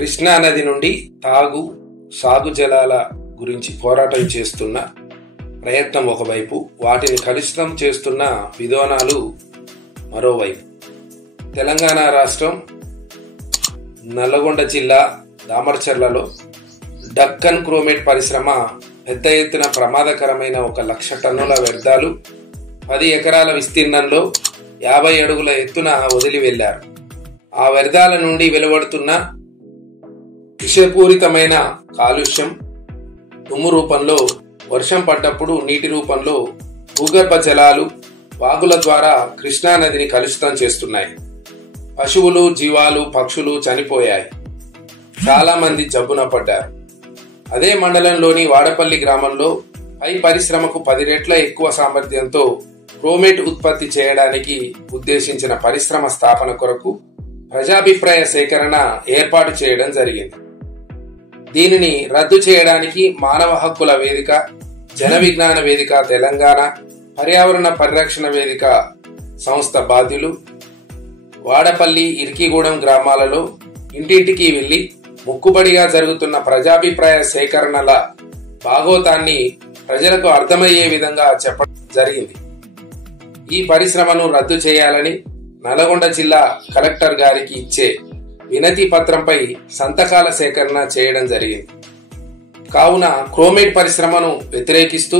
కృష్ణా నది నుండి సాగు జలాల గురించి పోరాటం చేస్తున్న ప్రయత్నం ఒకవైపు, వాటిని కలుషితం చేస్తున్న విధానాలు మరోవైపు. తెలంగాణ రాష్ట్రం నల్లగొండ జిల్లా దామరచర్లలో డక్కన్ క్రోమేట్ పరిశ్రమ పెద్ద ఎత్తున ప్రమాదకరమైన 1,00,000 టన్నుల వ్యర్థాలు 10 ఎకరాల విస్తీర్ణంలో 50 అడుగుల ఎత్తున వదిలి వెళ్లారు. ఆ వ్యర్థాల నుండి వెలువడుతున్న విషపూరితమైన కాలుష్యం దుమ్ము రూపంలో, వర్షం పడ్డప్పుడు నీటి రూపంలో భూగర్భ జలాలు, వాగుల ద్వారా కృష్ణా నదిని కలుషితం చేస్తున్నాయి. పశువులు, జీవాలు, పక్షులు చనిపోయాయి. చాలా మంది జబ్బున పడ్డారు. అదే మండలంలోని వాడపల్లి గ్రామంలో పై పరిశ్రమకు 10 రెట్ల ఎక్కువ సామర్థ్యంతో క్రోమేట్ ఉత్పత్తి చేయడానికి ఉద్దేశించిన పరిశ్రమ స్థాపన కొరకు ప్రజాభిప్రాయ సేకరణ ఏర్పాటు చేయడం జరిగింది. దీనిని రద్దు చేయడానికి మానవ హక్కుల వేదిక, జన విజ్ఞాన వేదిక తెలంగాణ, పర్యావరణ పరిరక్షణ వేదిక సంస్థ బాధ్యులు వాడపల్లి, ఇరికిగూడెం గ్రామాలలో ఇంటింటికి వెళ్లి మొక్కుబడిగా జరుగుతున్న ప్రజాభిప్రాయ సేకరణల భాగోతాన్ని ప్రజలకు అర్థమయ్యే విధంగా చెప్పడం జరిగింది. ఈ పరిశ్రమను రద్దు చేయాలని నల్గొండ జిల్లా కలెక్టర్ గారికి ఇచ్చే వినతి పత్రంపై సంతకాల సేకరణ చేయడం జరిగింది. కావున క్రోమేట్ పరిశ్రమను వ్యతిరేకిస్తూ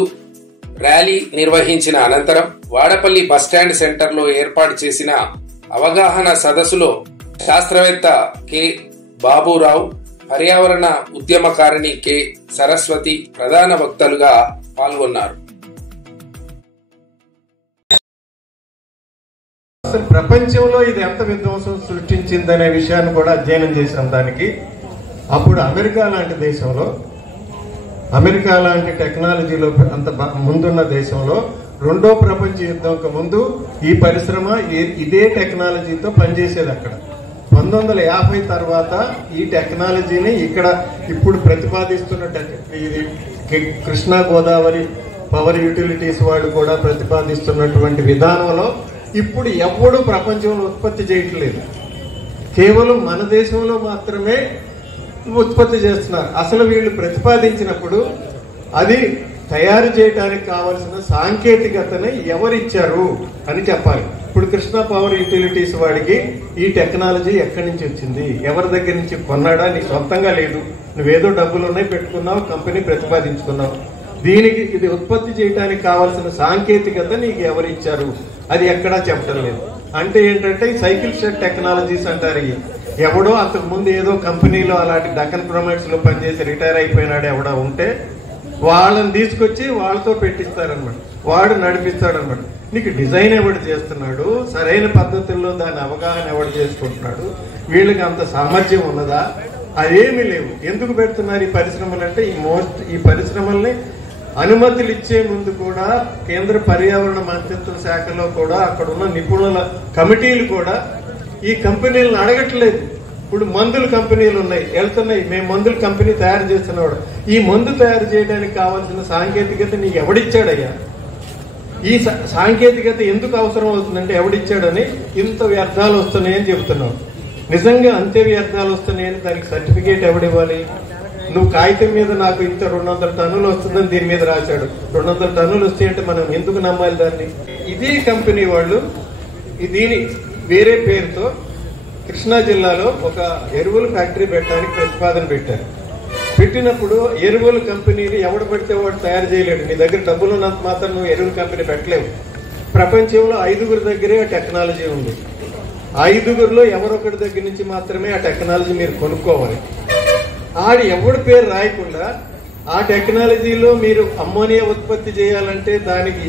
ర్యాలీ నిర్వహించిన అనంతరం వాడపల్లి బస్టాండ్ సెంటర్లో ఏర్పాటు చేసిన అవగాహన సదస్సులో శాస్త్రవేత్త కె బాబురావు, పర్యావరణ ఉద్యమకారిణి కె సరస్వతి ప్రధాన వక్తలుగా పాల్గొన్నారు. ప్రపంచంలో ఇది ఎంత విధ్వంసం సృష్టించిందనే విషయాన్ని కూడా అధ్యయనం చేశాం. దానికి అప్పుడు అమెరికా లాంటి దేశంలో, అమెరికా లాంటి టెక్నాలజీలో అంత ముందున్న దేశంలో రెండో ప్రపంచ యుద్ధంకు ముందు ఈ పరిశ్రమ ఇదే టెక్నాలజీతో పనిచేసేది. అక్కడ 1950 తర్వాత ఈ టెక్నాలజీని ఇక్కడ ఇప్పుడు ప్రతిపాదిస్తున్న ఇది కృష్ణా గోదావరి పవర్ యూటిలిటీస్ వాళ్ళు కూడా ప్రతిపాదిస్తున్నటువంటి విధానంలో ఇప్పుడు ఎవడూ ప్రపంచంలో ఉత్పత్తి చేయట్లేదు. కేవలం మన దేశంలో మాత్రమే ఉత్పత్తి చేస్తున్నారు. అసలు వీళ్ళు ప్రతిపాదించినప్పుడు అది తయారు చేయడానికి కావలసిన సాంకేతికతని ఎవరిచ్చారు అని చెప్పాలి. ఇప్పుడు కృష్ణా పవర్ యూటిలిటీస్ వాడికి ఈ టెక్నాలజీ ఎక్కడి నుంచి వచ్చింది, ఎవరి దగ్గర నుంచి కొన్నాడా? నీ సొంతంగా లేదు, నువ్వేదో డబ్బులు ఉన్నాయి పెట్టుకున్నావు, కంపెనీ ప్రతిపాదించుకున్నావు. దీనికి ఇది ఉత్పత్తి చేయడానికి కావాల్సిన సాంకేతికత నీకు ఎవరిచ్చారు అది ఎక్కడా చెప్పడం లేదు. అంటే ఏంటంటే సైకిల్ షెడ్ టెక్నాలజీస్ అంటారు. ఎవడో అంతకు ముందు ఏదో కంపెనీలో అలాంటి డక్కన్ క్రోమేట్స్ లో పనిచేసి రిటైర్ అయిపోయినాడు ఎవడో ఉంటే వాళ్ళని తీసుకొచ్చి వాళ్ళతో పెట్టిస్తారనమాట, వాడు నడిపిస్తాడనమాట. నీకు డిజైన్ ఎవడు చేస్తున్నాడు, సరైన పద్ధతుల్లో దాని అవగాహన ఎవడు చేసుకుంటున్నాడు, వీళ్ళకి అంత సామర్థ్యం ఉన్నదా? అదేమీ లేవు. ఎందుకు పెడుతున్నారు ఈ పరిశ్రమలు అంటే ఈ పరిశ్రమల్ని అనుమతులు ఇచ్చే ముందు కూడా కేంద్ర పర్యావరణ మంత్రిత్వ శాఖలో కూడా అక్కడున్న నిపుణుల కమిటీలు కూడా ఈ కంపెనీలను అడగట్లేదు. ఇప్పుడు మందుల కంపెనీలు ఉన్నాయి, వెళ్తున్నాయి, మేము మందుల కంపెనీ తయారు చేస్తున్నాడు. ఈ మందు తయారు చేయడానికి కావాల్సిన సాంకేతికత నీకు ఎవడిచ్చాడయ్యా? ఈ సాంకేతికత ఎందుకు అవసరం అవుతుందంటే ఎవడిచ్చాడని ఇంత వ్యర్థాలు వస్తున్నాయని చెబుతున్నావు. నిజంగా అంతే వ్యర్థాలు వస్తున్నాయని దానికి సర్టిఫికేట్ ఎవడివ్వాలి? నువ్వు కాగితం మీద నాకు ఇంత 200 టన్నులు వస్తుందని దీని మీద రాశాడు. 200 టన్నులు వస్తాయంటే మనం ఎందుకు నమ్మాలి దాన్ని? ఇదే కంపెనీ వాళ్ళు దీని వేరే పేరుతో కృష్ణా జిల్లాలో ఒక ఎరువుల ఫ్యాక్టరీ పెట్టడానికి ప్రతిపాదన పెట్టారు. పెట్టినప్పుడు ఎరువుల కంపెనీని ఎవడు పడితే వాడు తయారు చేయలేడు. నీ దగ్గర డబ్బులు ఉన్నంత మాత్రం నువ్వు ఎరువుల కంపెనీ పెట్టలేవు. ప్రపంచంలో 5గురి దగ్గరే ఆ టెక్నాలజీ ఉంది. 5గురిలో ఎవరొకటి దగ్గర నుంచి మాత్రమే ఆ టెక్నాలజీ మీరు కొనుక్కోవాలి. ఆడి ఎవడి పేరు రాయకుండా ఆ టెక్నాలజీలో మీరు అమ్మోనియా ఉత్పత్తి చేయాలంటే దానికి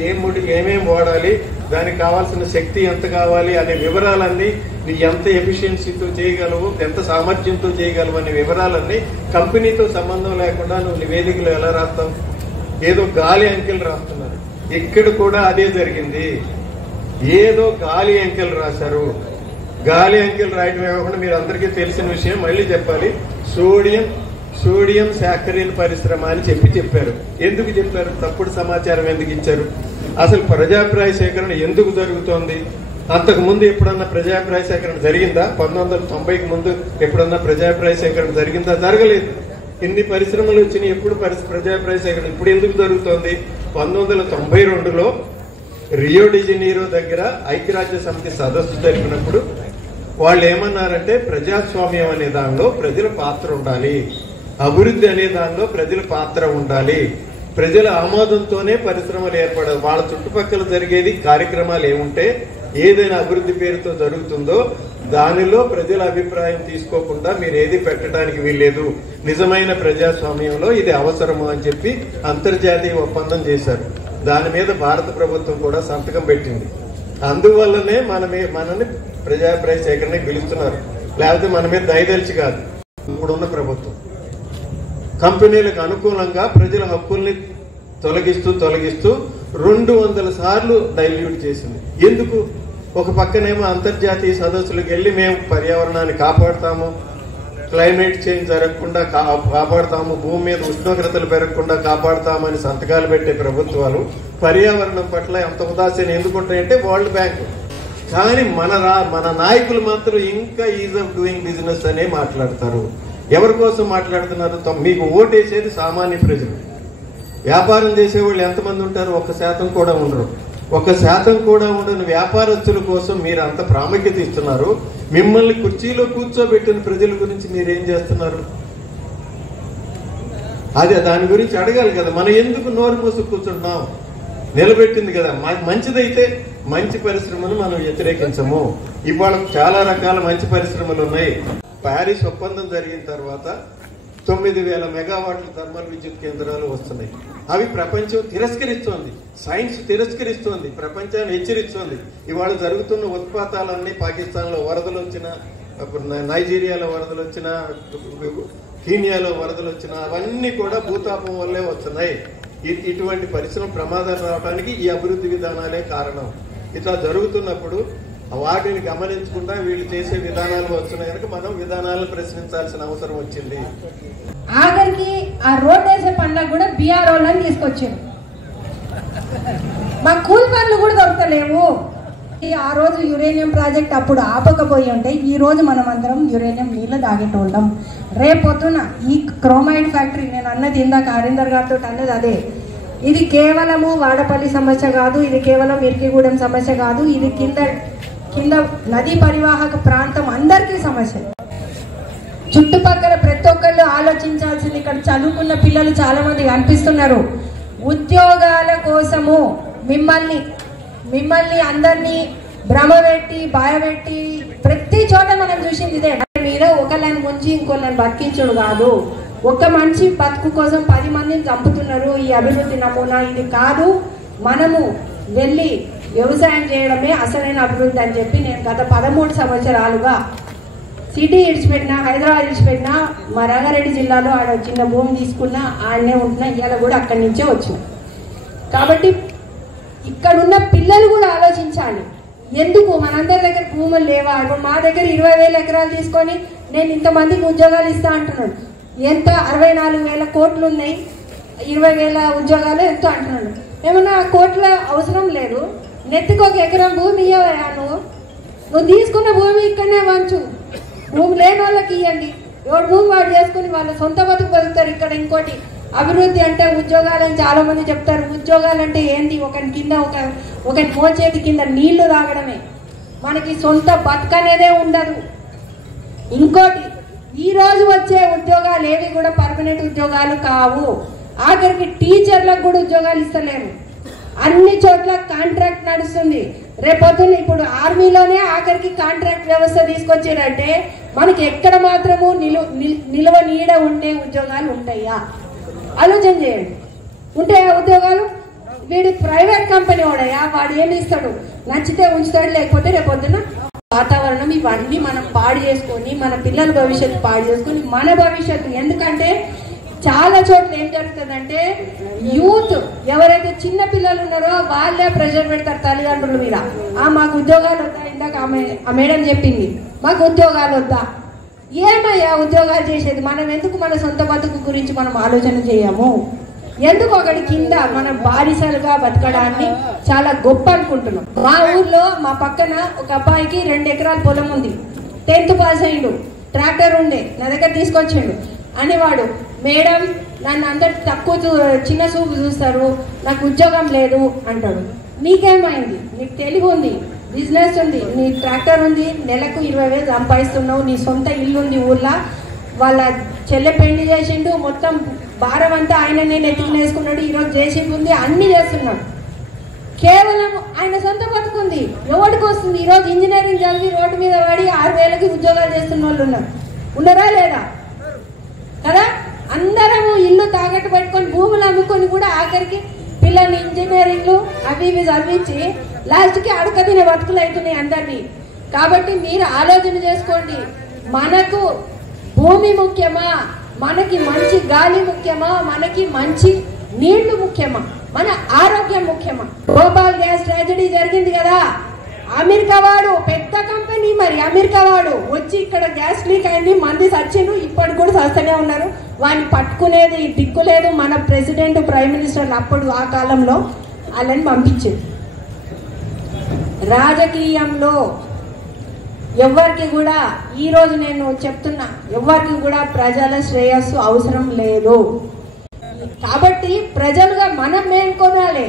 ఏమేమి వాడాలి, దానికి కావాల్సిన శక్తి ఎంత కావాలి అనే వివరాలన్నీ, నువ్వు ఎంత ఎఫిషియన్సీతో చేయగలవు, ఎంత సామర్థ్యంతో చేయగలవు అనే వివరాలన్నీ కంపెనీతో సంబంధం లేకుండా నువ్వు నివేదికలు ఎలా రాస్తావు? ఏదో గాలి అంకెలు రాస్తున్నారు. ఇక్కడ కూడా అదే జరిగింది. ఏదో గాలి అంకెలు రాశారు. గాలి అంకెలు రాయడం కాకుండా మీరు అందరికీ తెలిసిన విషయం మళ్ళీ చెప్పాలి, సోడియం సాకరీన్ పరిశ్రమ అని చెప్పారు. ఎందుకు చెప్పారు? తప్పుడు సమాచారం ఎందుకు ఇచ్చారు? అసలు ప్రజాభిప్రాయ సేకరణ ఎందుకు జరుగుతోంది? అంతకుముందు ఎప్పుడన్నా ప్రజాభిప్రాయ సేకరణ జరిగిందా? 1990కి ముందు ఎప్పుడన్నా ప్రజాభిప్రాయ సేకరణ జరిగిందా? జరగలేదు. ఇన్ని పరిశ్రమలు వచ్చినాయి, ఎప్పుడు ప్రజాభిప్రాయ సేకరణ ఇప్పుడు ఎందుకు జరుగుతోంది? 1992లో రియో డి జనీరో దగ్గర ఐక్యరాజ్య సమితి సదస్సు జరిపినప్పుడు వాళ్ళు ఏమన్నారంటే, ప్రజాస్వామ్యం అనే దానిలో ప్రజల పాత్ర ఉండాలి, అభివృద్ధి అనే దానిలో ప్రజల పాత్ర ఉండాలి, ప్రజల ఆమోదంతోనే పరిశ్రమలు ఏర్పడాలి. వాళ్ళ చుట్టుపక్కల జరిగేది కార్యక్రమాలు ఏముంటే ఏదైనా అభివృద్ధి పేరుతో జరుగుతుందో దానిలో ప్రజల అభిప్రాయం తీసుకోకుండా మీరు ఏది పెట్టడానికి వీల్లేదు. నిజమైన ప్రజాస్వామ్యంలో ఇది అవసరము అని చెప్పి అంతర్జాతీయ ఒప్పందం చేశారు. దాని మీద భారత ప్రభుత్వం కూడా సంతకం పెట్టింది. అందువల్లనే మనని ప్రజాభిప్రాయ సేకరణకి పిలుస్తున్నారు. లేకపోతే మన మీద దయదలిచి కాదు. ఇప్పుడున్న ప్రభుత్వం కంపెనీలకు అనుకూలంగా ప్రజల హక్కుల్ని తొలగిస్తూ 200 సార్లు డైల్యూట్ చేసింది. ఎందుకు? ఒక పక్కనేమో అంతర్జాతీయ సదస్సులకు వెళ్ళి మేము పర్యావరణాన్ని కాపాడుతాము, క్లైమేట్ చేంజ్ జరగకుండా కాపాడుతాము, భూమి మీద ఉష్ణోగ్రతలు పెరగకుండా కాపాడుతామని సంతకాలు పెట్టే ప్రభుత్వాలు పర్యావరణం పట్ల ఎంత ఉదాసీనం ఎందుకుంటాయంటే వరల్డ్ బ్యాంక్. కానీ మన నాయకులు మాత్రం ఇంకా ఈజ్ ఆఫ్ డూయింగ్ బిజినెస్ అనే మాట్లాడతారు. ఎవరి కోసం మాట్లాడుతున్నారు? మీకు ఓటేసేది సామాన్య ప్రజలు. వ్యాపారం చేసేవాళ్ళు ఎంతమంది ఉంటారు? 1% కూడా ఉండరు. 1% కూడా ఉండని వ్యాపారస్తుల కోసం మీరు అంత ప్రాముఖ్యత ఇస్తున్నారు. మిమ్మల్ని కుర్చీలో కూర్చోబెట్టిన ప్రజల గురించి మీరేం చేస్తున్నారు? అదే దాని గురించి అడగాలి కదా. మనం ఎందుకు నోరు మూసి కూర్చుంటున్నాం? నిలబెట్టింది కదా. మంచిదైతే మంచి పరిశ్రమను మనం వ్యతిరేకించము. ఇవాళ చాలా రకాల మంచి పరిశ్రమలు ఉన్నాయి. ప్యారిస్ ఒప్పందం జరిగిన తర్వాత 9,000 మెగావాట్ల థర్మల్ విద్యుత్ కేంద్రాలు వస్తున్నాయి. అవి ప్రపంచం తిరస్కరిస్తోంది, సైన్స్ తిరస్కరిస్తోంది, ప్రపంచాన్ని హెచ్చరిస్తోంది. ఇవాళ జరుగుతున్న ఉత్పాతాలన్నీ పాకిస్తాన్లో వరదలు వచ్చినా, నైజీరియాలో వరదలు వచ్చినా, కీనియాలో వరదలు వచ్చినా అవన్నీ కూడా భూతాపం వల్లే వస్తున్నాయి. ఇటువంటి పరిశ్రమ ప్రమాదాలు రావడానికి ఈ అభివృద్ధి విధానాలే కారణం. ఇట్లా జరుగుతున్నప్పుడు వాటిని గమనించకుండా వీళ్ళు చేసే విధానాలు వస్తున్నాయి కనుక మనం విధానాలను ప్రశ్నించాల్సిన అవసరం వచ్చింది. ఆఖరికి ఆ రోడ్ వేసే పనులకు కూడా బీఆర్ఓ లను తీసుకొచ్చారు. మా కూలి పనులు కూడా దొరకలేవు. ఆ రోజు యురేనియం ప్రాజెక్ట్ అప్పుడు ఆపకపోయి ఉంటే ఈ రోజు మనం అందరం యురేనియం నీళ్ళు తాగేటోళ్ళం. రేపొద్దున ఈ క్రోమైడ్ ఫ్యాక్టరీ, నేను అన్నది ఇందాక హరీందర్ గారితో అన్నది అదే, ఇది కేవలము వాడపల్లి సమస్య కాదు, ఇది కేవలం మిర్కిగూడెం సమస్య కాదు, ఇది కింద నదీ పరివాహక ప్రాంతం అందరికీ సమస్య. చుట్టుపక్కల ప్రతి ఒక్కళ్ళు ఆలోచించాల్సింది, ఇక్కడ చదువుకున్న పిల్లలు చాలా మంది కనిపిస్తున్నారు. ఉద్యోగాల కోసము మిమ్మల్ని అందరినీ భ్రమపెట్టి భయపెట్టి ప్రతి చోట మనం చూసింది ఇదే. మీరు ఒకళ్ళని ముంచి ఇంకొకళ్ళని బతికించుడు కాదు. ఒక మనిషి బతుకు కోసం 10 మందిని చంపుతున్నారు. ఈ అభివృద్ధి నమూనా ఇది కాదు. మనము వెళ్ళి వ్యవసాయం చేయడమే అసలైన అభివృద్ధి అని చెప్పి నేను గత 13 సంవత్సరాలుగా సిటీ ఇడిచిపెట్టినా, హైదరాబాద్ ఇడిచిపెట్టినా, మా రంగారెడ్డి జిల్లాలో ఆడ చిన్న భూమి తీసుకున్నా, ఆడనే ఉంటున్నా. ఇవాళ కూడా అక్కడి నుంచే వచ్చిన. కాబట్టి ఇక్కడున్న పిల్లలు కూడా ఆలోచించాలి. ఎందుకు మనందరి దగ్గర భూములు లేవా? ఇప్పుడు మా దగ్గర 20,000 ఎకరాలు తీసుకొని నేను ఇంతమందికి ఉద్యోగాలు ఇస్తా అంటున్నాడు. ఎంత 64,000 కోట్లు ఉన్నాయి, 20,000 ఉద్యోగాలు ఎంతో అంటున్నాడు. ఏమన్నా కోట్ల అవసరం లేదు. నెత్తికి 1 ఎకరం భూమి ఇవ్వయా? నువ్వు తీసుకున్న భూమి ఇక్కడనే వంచు. భూమి లేని వాళ్ళకి ఇవ్వండి. ఎవరు భూమి వాడు చేసుకుని వాళ్ళ సొంత బతుకు బతుకుతారు. ఇక్కడ ఇంకోటి అభివృద్ధి అంటే ఉద్యోగాలని చాలా మంది చెప్తారు. ఉద్యోగాలు అంటే ఏంటి? ఒకరి కింద ఒకరి మోచేతి కింద నీళ్లు తాగడమే. మనకి సొంత బతుకు అనేదే ఉండదు. ఇంకోటి, ఈ రోజు వచ్చే ఉద్యోగాలు ఏవి కూడా పర్మనెంట్ ఉద్యోగాలు కావు. ఆఖరికి టీచర్లకు కూడా ఉద్యోగాలు ఇస్తలేరు. అన్ని చోట్ల కాంట్రాక్ట్ నడుస్తుంది. రేపొద్దున ఇప్పుడు ఆర్మీలోనే ఆఖరికి కాంట్రాక్ట్ వ్యవస్థ తీసుకొచ్చారంటే మనకి ఎక్కడ మాత్రము నిలువ నీడ ఉండే ఉద్యోగాలు ఉంటాయా? ఆలోచన చేయండి. ఉంటాయా ఉద్యోగాలు? వీడు ప్రైవేట్ కంపెనీ వాడయా? వాడు ఏమి ఇస్తాడు? నచ్చితే ఉంచుతాడు, లేకపోతే రేపొద్దున వాతావరణం ఇవన్నీ మనం పాడు చేసుకొని, మన పిల్లల భవిష్యత్తు పాడు చేసుకొని, మన భవిష్యత్తు. ఎందుకంటే చాలా చోట్ల ఏం జరుగుతుందంటే యూత్ ఎవరైతే చిన్న పిల్లలు ఉన్నారో వాళ్ళే ప్రెషర్ పెడతారు తల్లిదండ్రుల మీద. మాకు ఉద్యోగాలు వద్దా? ఇందాక ఆ మేడం చెప్పింది, మాకు ఉద్యోగాలు వద్దా? ఏమయ్యా ఉద్యోగాలు చేసేది? మనం ఎందుకు మన సొంత బతుకు గురించి మనం ఆలోచన చేయము? ఎందుకు ఒకటి కింద మనం బానిసలుగా బతకడాన్ని చాలా గొప్ప అనుకుంటున్నాం. మా ఊర్లో మా పక్కన ఒక అబ్బాయికి 2 ఎకరాల పొలం ఉంది. 10th పాస్ అయ్యిండు, ట్రాక్టర్ ఉండే, నా దగ్గర తీసుకొచ్చిండు. అనేవాడు, మేడం నన్ను అందరు తక్కువ చిన్న చూపు చూస్తారు, నాకు ఉద్యోగం లేదు అంటాడు. నీకేమైంది? నీకు తెలివి ఉంది, బిజినెస్ ఉంది, నీ ట్రాక్టర్ ఉంది, నెలకు 20,000 సంపాదిస్తున్నావు, నీ సొంత ఇల్లు ఉంది ఊర్లో, వాళ్ళ చెల్లె పెళ్లి చేసిండు, మొత్తం భారం అంతా ఆయన నేను ఎత్తుకునేసుకున్నాడు, ఈరోజు జేసీబీ ఉంది, అన్ని చేస్తున్నాడు. కేవలం ఆయన సొంత బతుకుంది, ఎవరికి వస్తుంది? ఈరోజు ఇంజనీరింగ్ చదివి రోడ్డు మీద పడి 6,000కి ఉద్యోగాలు చేస్తున్న వాళ్ళు ఉన్నారా లేదా కదా? అందరము ఇల్లు తాకట్టు పెట్టుకొని భూములు అమ్ముకొని కూడా ఆఖరికి పిల్లల్ని ఇంజనీరింగ్లు అవి ఇవి చదివించి లాస్ట్కి అడక తినే బతుకులు అవుతున్నాయి అందరినీ. కాబట్టి మీరు ఆలోచన చేసుకోండి, మనకు భూమి ముఖ్యమా, మనకి మంచి గాలి ముఖ్యమా, మనకి మంచి నీళ్లు ముఖ్యమా, మన ఆరోగ్యం ముఖ్యమా? భోపాల్ గ్యాస్ ట్రాజడీ జరిగింది కదా, అమెరికా వాడు పెద్ద కంపెనీ, మరి అమెరికా వాడు వచ్చి ఇక్కడ గ్యాస్ లీక్ అయింది, మంది చచ్చిండు, ఇప్పటికి కూడా చస్తూనే ఉన్నారు. వాడిని పట్టుకునేది దిక్కు లేదు. మన ప్రెసిడెంట్ ప్రైమ్ మినిస్టర్ అప్పుడు ఆ కాలంలో వాళ్ళని పంపించింది. రాజకీయంలో ఎవరికి కూడా ఈరోజు నేను చెప్తున్నా, ఎవరికి కూడా ప్రజల శ్రేయస్సు అవసరం లేదు. కాబట్టి ప్రజలుగా మనం మేల్కొనాలి,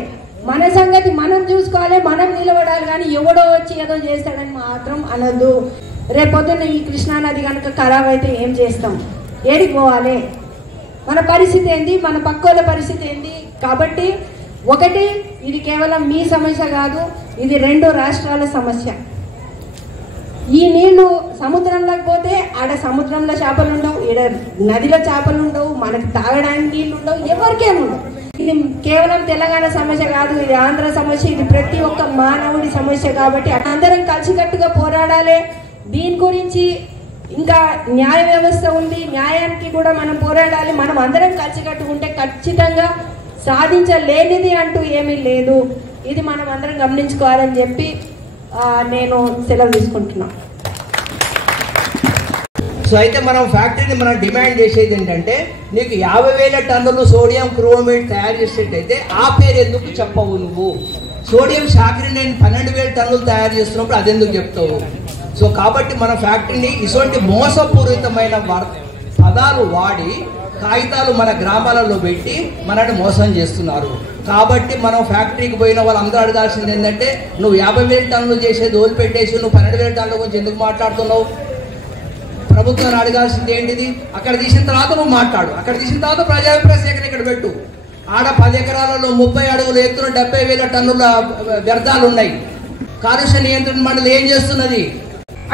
మన సంగతి మనం చూసుకోవాలి, మనం నిలబడాలి. కానీ ఎవడో వచ్చి ఏదో చేస్తాడని మాత్రం అనొద్దు. రేపొద్దున్న ఈ కృష్ణానది కనుక ఖరాబ్ అయితే ఏం చేస్తాం? ఏడికి పోవాలి? మన పరిస్థితి ఏంది, మన పక్కోళ్ళ పరిస్థితి ఏంది? కాబట్టి ఒకటి, ఇది కేవలం మీ సమస్య కాదు, ఇది 2 రాష్ట్రాల సమస్య. ఈ నీళ్లు సముద్రంలోకి పోతే ఆడ సముద్రంలో చేపలు ఉండవు, ఈడ నదిలో చేపలు ఉండవు, మనకు తాగడానికి నీళ్లు ఉండవు, ఎవరికేముండవు. ఇది కేవలం తెలంగాణ సమస్య కాదు, ఇది ఆంధ్ర సమస్య, ఇది ప్రతి ఒక్క మానవుడి సమస్య. కాబట్టి అందరం కలిసికట్టుగా పోరాడాలి దీని గురించి. ఇంకా న్యాయ వ్యవస్థ ఉంది, న్యాయానికి కూడా మనం పోరాడాలి. మనం అందరం కలిసికట్టుకుంటే ఖచ్చితంగా సాధించలేనిది అంటూ ఏమీ లేదు. ఇది మనం అందరం గమనించుకోవాలని చెప్పి నేను సెలవు తీసుకుంటున్నాను. సో అయితే మనం ఫ్యాక్టరీని మనం డిమాండ్ చేసేది ఏంటంటే, నీకు 50,000 టన్నులు సోడియం క్రోమేట్ తయారు చేసేటైతే ఆ పేరు ఎందుకు చెప్పవు నువ్వు? సోడియం సాకరిని నేను 12,000 టన్నులు తయారు చేస్తున్నప్పుడు అదెందుకు చెప్తావు? సో కాబట్టి మన ఫ్యాక్టరీని ఇటువంటి మోసపూరితమైన పదాలు వాడి కాగితాలు మన గ్రామాలలో పెట్టి మనని మోసం చేస్తున్నారు. కాబట్టి మనం ఫ్యాక్టరీకి పోయిన వాళ్ళందరూ అడగాల్సింది ఏంటంటే, నువ్వు 50,000 టన్నులు చేసేది వదిలిపెట్టేసి నువ్వు 12,000 టన్నుల గురించి ఎందుకు మాట్లాడుతున్నావు? ప్రభుత్వాన్ని అడగాల్సింది ఏంటిది? అక్కడ తీసిన తర్వాత నువ్వు మాట్లాడు, అక్కడ తీసిన తర్వాత ప్రజాభిప్రాయ సేకరణ ఇక్కడ పెట్టు. ఆడ 10 ఎకరాలలో 30 అడుగుల ఎత్తున 70,000 టన్నుల వ్యర్థాలు ఉన్నాయి. కాలుష్య నియంత్రణ మండలి ఏం చేస్తున్నది?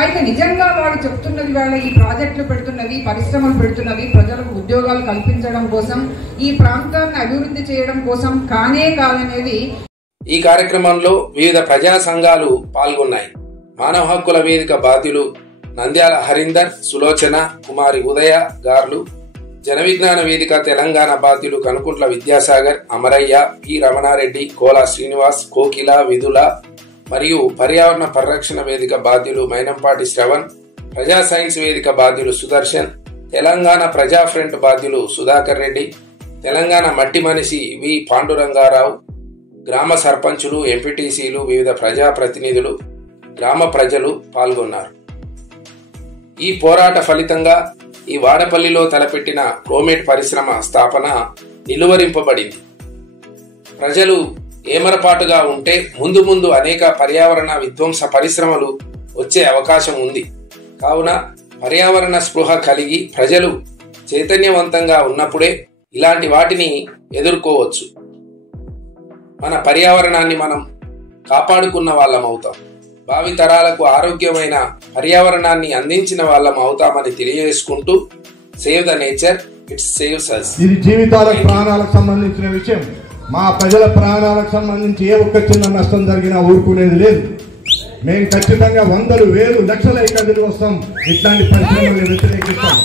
అయితే నిజంగా వాడు చెప్తున్నది, వాళ్ళ ఈ ప్రాజెక్టులు పెడుతున్నది, పరిశ్రమలు పెడుతున్నది ప్రజలకు ఉద్యోగాలు కల్పించడం కోసం, ఈ ప్రాంతాన్ని అభివృద్ధి చేయడం కోసం కానే కాదనేది. ఈ కార్యక్రమంలో వివిధ ప్రజా సంఘాలు పాల్గొన్నాయి. మానవ హక్కుల వేదిక బాధ్యులు నంద్యాల హరీందర్, సులోచన, కుమారి ఉదయ గార్లు, జన విజ్ఞాన వేదిక తెలంగాణ బాధ్యులు కనుకుంట్ల విద్యాసాగర్, అమరయ్య, పి రమణారెడ్డి, కోలా శ్రీనివాస్, కోకిల, విధుల మరియు పర్యావరణ పరిరక్షణ వేదిక బాధ్యులు మైనంపాటి శ్రవణ్, ప్రజా సైన్స్ వేదిక బాధ్యులు సుదర్శన్, తెలంగాణ ప్రజా ఫ్రంట్ బాధ్యులు సుధాకర్ రెడ్డి, తెలంగాణ మట్టి మనిషి వి పాండురంగారావు, గ్రామ సర్పంచులు, ఎంపీటీసీలు, వివిధ ప్రజా ప్రతినిధులు, గ్రామ ప్రజలు పాల్గొన్నారు. ఈ పోరాట ఫలితంగా ఈ వాడపల్లిలో తలపెట్టిన క్రోమేట్ పరిశ్రమ స్థాపన నిలువరింపబడింది. ప్రజలు ఏమరపాటుగా ఉంటే ముందు ముందు అనేక పర్యావరణ విధ్వంస పరిశ్రమలు వచ్చే అవకాశం ఉంది. కావున పర్యావరణ స్పృహ కలిగి ప్రజలు చైతన్యవంతంగా ఉన్నప్పుడే ఇలాంటి వాటిని ఎదుర్కోవచ్చు. మన పర్యావరణాన్ని మనం కాపాడుకున్న వాళ్ళం అవుతాం. భావితరాలకు ఆరోగ్యమైన పర్యావరణాన్ని అందించిన వాళ్ళం అవుతామని తెలియజేసుకుంటూ save the nature, it's saves us. ఇది జీవితాలకు ప్రాణాలకు సంబంధించిన విషయం. మా ప్రజల ప్రాణాలకు సంబంధించి ఏ ఒక్క చిన్న నష్టం జరిగినా ఊరుకునేది లేదు. మేము ఖచ్చితంగా 100,000 లక్షల కదిలి వస్తాం, ఇట్లాంటి పరిశ్రమలను వ్యతిరేకిస్తాం.